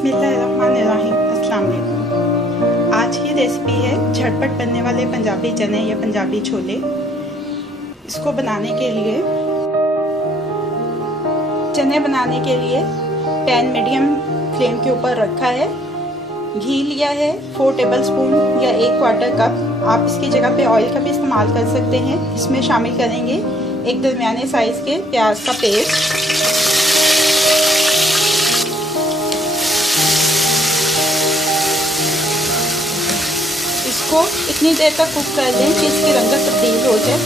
बिस्मिल्लाहिर्रहमानिर्रहीम। अस्सलाम वालेकुम। आज की रेसिपी है झटपट बनने वाले पंजाबी चने या पंजाबी छोले। इसको बनाने के लिए पैन मीडियम फ्लेम के ऊपर रखा है। घी लिया है 4 टेबलस्पून या 1/4 कप। आप इसकी जगह पे ऑयल का भी इस्तेमाल कर सकते हैं। इसमें शामिल करेंगे एक दरमियाने साइज के प्याज का पेस्ट, इसको इतनी देर तक कुक कर दें कि इसकी रंगत तब्दील हो जाए।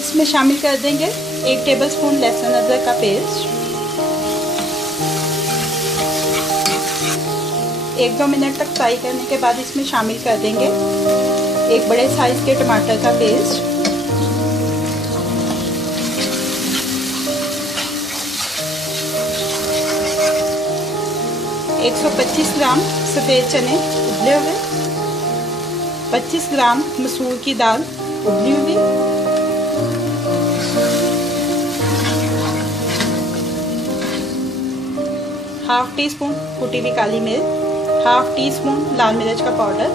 इसमें शामिल कर देंगे 1 टेबलस्पून लहसुन अदरक का पेस्ट। 1-2 मिनट तक फ्राई करने के बाद इसमें शामिल कर देंगे एक बड़े साइज के टमाटर का पेस्ट, 125 ग्राम सफ़ेद चने उबले हुए, 25 ग्राम मसूर की दाल उबली हुई, 1/2 टीस्पून कुटी हुई काली मिर्च, 1/2 टीस्पून लाल मिर्च का पाउडर,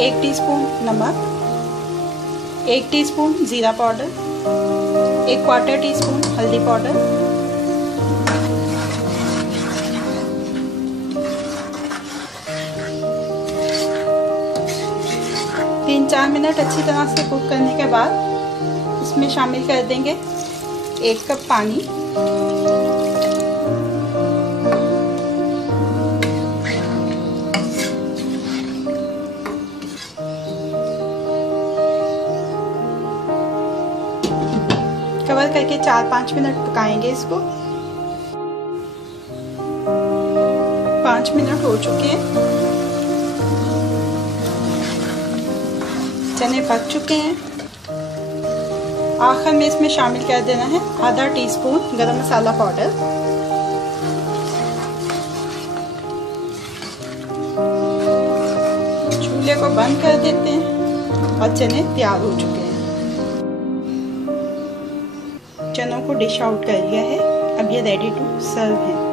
1 टीस्पून नमक, 1 टीस्पून जीरा पाउडर, 1/4 टीस्पून हल्दी पाउडर, 3-4 मिनट अच्छी तरह से कुक करने के बाद इसमें शामिल कर देंगे 1 कप पानी। कवर करके 4-5 मिनट पकाएंगे इसको। 5 मिनट हो चुके हैं, चने पक चुके हैं। आखिर में इसमें शामिल कर देना है आधा टीस्पून गरम मसाला पाउडर। चूल्हे को बंद कर देते हैं और चने तैयार हो चुके हैं। चनों को डिश आउट कर लिया है। अब ये रेडी टू सर्व है।